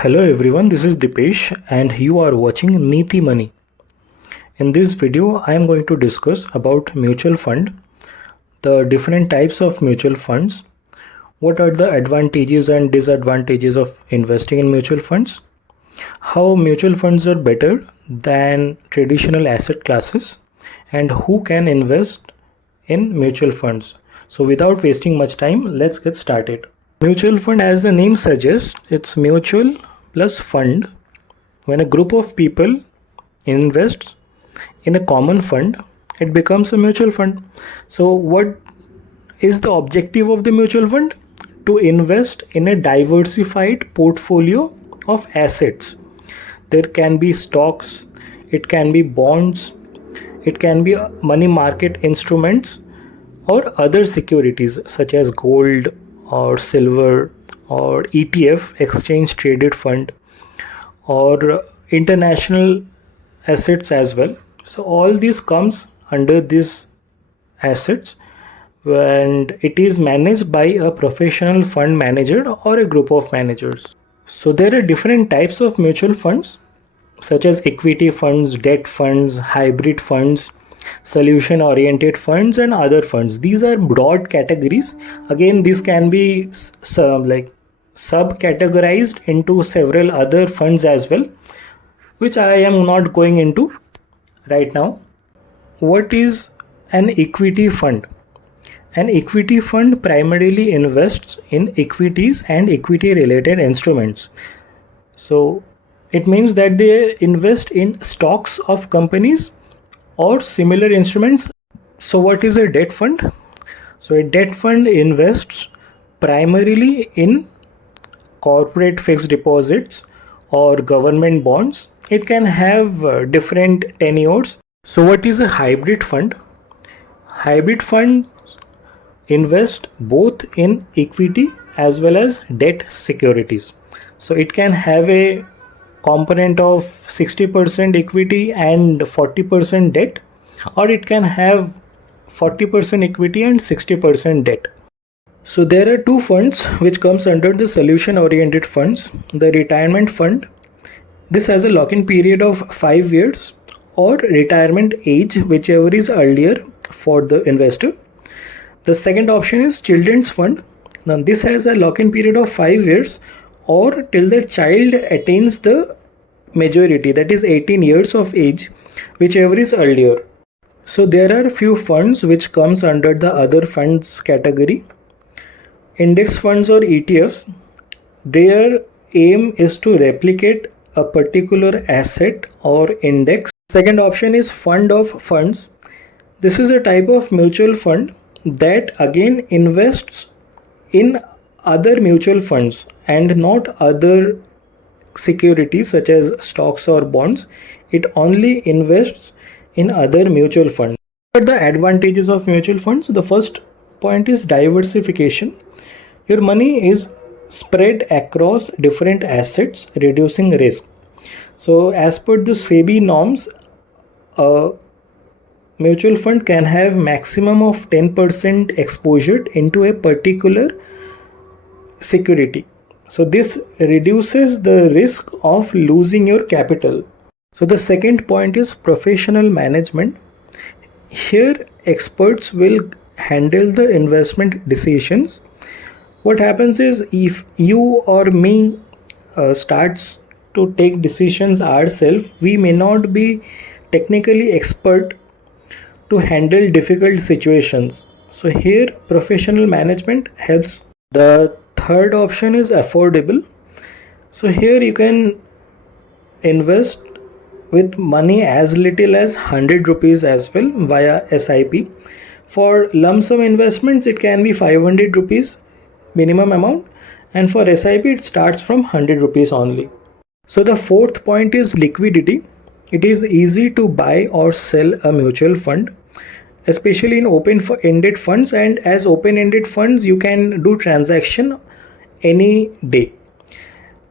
Hello everyone, this is Dipesh and you are watching Neeti Money. In this video, I am going to discuss about mutual fund, the different types of mutual funds, what are the advantages and disadvantages of investing in mutual funds, how mutual funds are better than traditional asset classes, and who can invest in mutual funds. So without wasting much time, let's get started. Mutual fund, as the name suggests, it's mutual plus fund. When a group of people invests in a common fund, it becomes a mutual fund. So what is the objective of the mutual fund? To invest in a diversified portfolio of assets. There can be stocks, it can be bonds, it can be money market instruments or other securities such as gold or silver or ETF, exchange traded fund, or international assets as well. So all this comes under these assets and it is managed by a professional fund manager or a group of managers. So there are different types of mutual funds such as equity funds, debt funds, hybrid funds, solution oriented funds and other funds. These are broad categories. Again, these can be subcategorized into several other funds as well, which I am not going into right now. What is an equity fund? An equity fund primarily invests in equities and equity related instruments. So it means that they invest in stocks of companies or similar instruments. So what is a debt fund? So a debt fund invests primarily in corporate fixed deposits or government bonds. It can have different tenures. So what is a hybrid fund? Hybrid funds invest both in equity as well as debt securities. So it can have a component of 60% equity and 40% debt, or it can have 40% equity and 60% debt. So there are two funds which comes under the solution oriented funds. The retirement fund, this has a lock-in period of 5 years or retirement age, whichever is earlier for the investor. The second option is children's fund. Now this has a lock-in period of 5 years or till the child attains the majority, that is 18 years of age, whichever is earlier. So there are few funds which comes under the other funds category. Index funds or ETFs, their aim is to replicate a particular asset or index. Second option is fund of funds. This is a type of mutual fund that again invests in other mutual funds and not other securities such as stocks or bonds. It only invests in other mutual funds. What are the advantages of mutual funds? The first point is diversification. Your money is spread across different assets, reducing risk. So as per the SEBI norms, a mutual fund can have maximum of 10% exposure into a particular security. So this reduces the risk of losing your capital. So the second point is professional management. Here experts will handle the investment decisions. What happens is if you or me starts to take decisions ourselves, we may not be technically expert to handle difficult situations. So here professional management helps. The third option is affordable. So here you can invest with money as little as 100 rupees as well via SIP. For lump sum investments, it can be 500 rupees minimum amount, and for SIP it starts from 100 rupees only. So the fourth point is liquidity. It is easy to buy or sell a mutual fund, especially in open-ended funds, and as open-ended funds you can do transaction any day.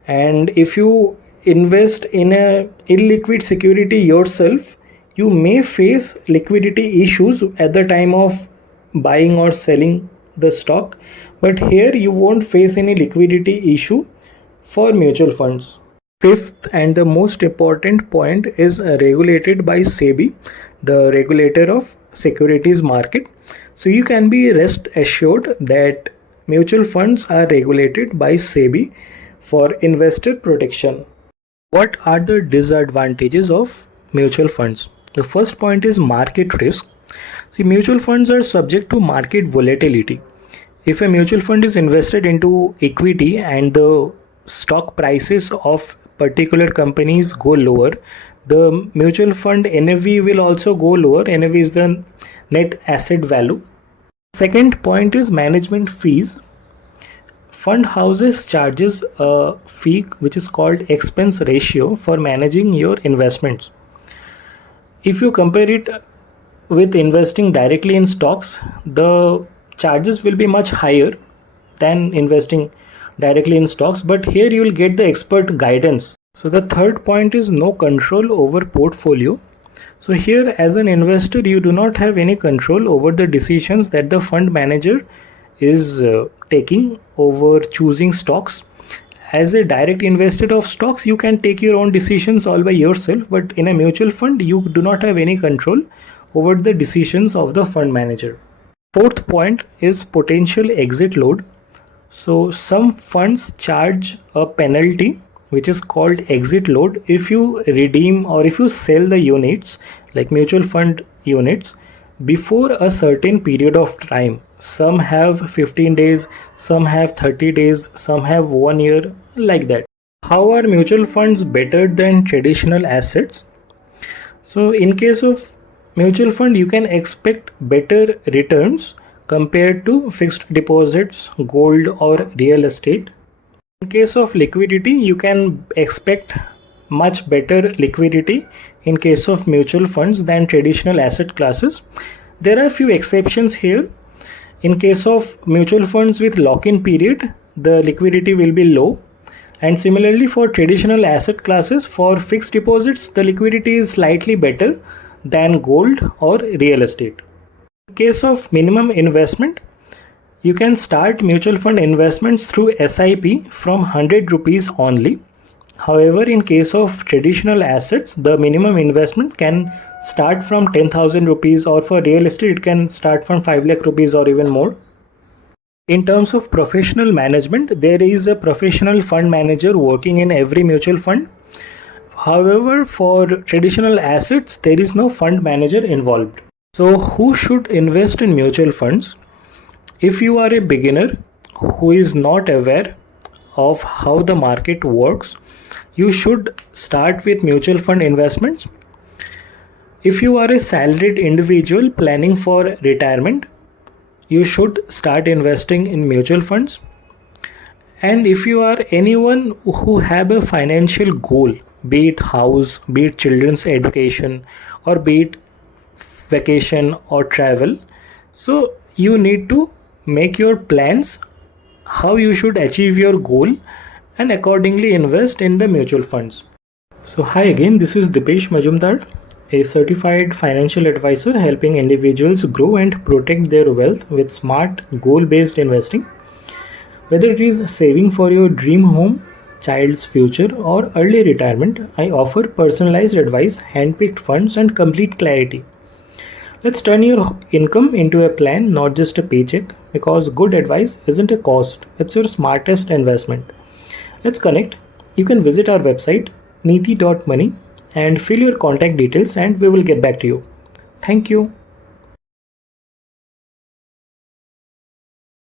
And if you invest in a illiquid security yourself, you may face liquidity issues at the time of buying or selling the stock, but here you won't face any liquidity issue for mutual funds. Fifth and the most important point is regulated by SEBI, the regulator of securities market. So you can be rest assured that mutual funds are regulated by SEBI for investor protection. What are the disadvantages of mutual funds? The first point is market risk. See, mutual funds are subject to market volatility. If a mutual fund is invested into equity and the stock prices of particular companies go lower, the mutual fund NAV will also go lower. NAV is the net asset value. Second point is management fees. Fund houses charges a fee which is called expense ratio for managing your investments. If you compare it with investing directly in stocks, the charges will be much higher than investing directly in stocks, but here you will get the expert guidance. So the third point is no control over portfolio. So here as an investor you do not have any control over the decisions that the fund manager is taking over choosing stocks. As a direct investor of stocks, you can take your own decisions all by yourself, but in a mutual fund you do not have any control over the decisions of the fund manager. Fourth point is potential exit load. So some funds charge a penalty which is called exit load if you redeem or if you sell the units, like mutual fund units, before a certain period of time. Some have 15 days, some have 30 days, some have 1 year, like that. How are mutual funds better than traditional assets? So in case of mutual fund, you can expect better returns compared to fixed deposits, gold or real estate. In case of liquidity, you can expect much better liquidity in case of mutual funds than traditional asset classes. There are few exceptions here. In case of mutual funds with lock-in period, the liquidity will be low. And similarly for traditional asset classes, for fixed deposits, the liquidity is slightly better than gold or real estate. In case of minimum investment, you can start mutual fund investments through SIP from 100 rupees only. However, in case of traditional assets, the minimum investment can start from 10,000 rupees, or for real estate, it can start from 5 lakh rupees or even more. In terms of professional management, there is a professional fund manager working in every mutual fund. However, for traditional assets, there is no fund manager involved. So, who should invest in mutual funds? If you are a beginner who is not aware of how the market works, you should start with mutual fund investments. If you are a salaried individual planning for retirement, you should start investing in mutual funds. And if you are anyone who have a financial goal, be it house, be it children's education, or be it vacation or travel, so you need to make your plans how you should achieve your goal and accordingly invest in the mutual funds. So hi again, this is Dipesh Majumdar, a certified financial advisor helping individuals grow and protect their wealth with smart goal-based investing. Whether it is saving for your dream home, child's future or early retirement, I offer personalized advice, handpicked funds and complete clarity. Let's turn your income into a plan, not just a paycheck, because good advice isn't a cost, it's your smartest investment. Let's connect. You can visit our website neeti.money and fill your contact details and we will get back to you. Thank you.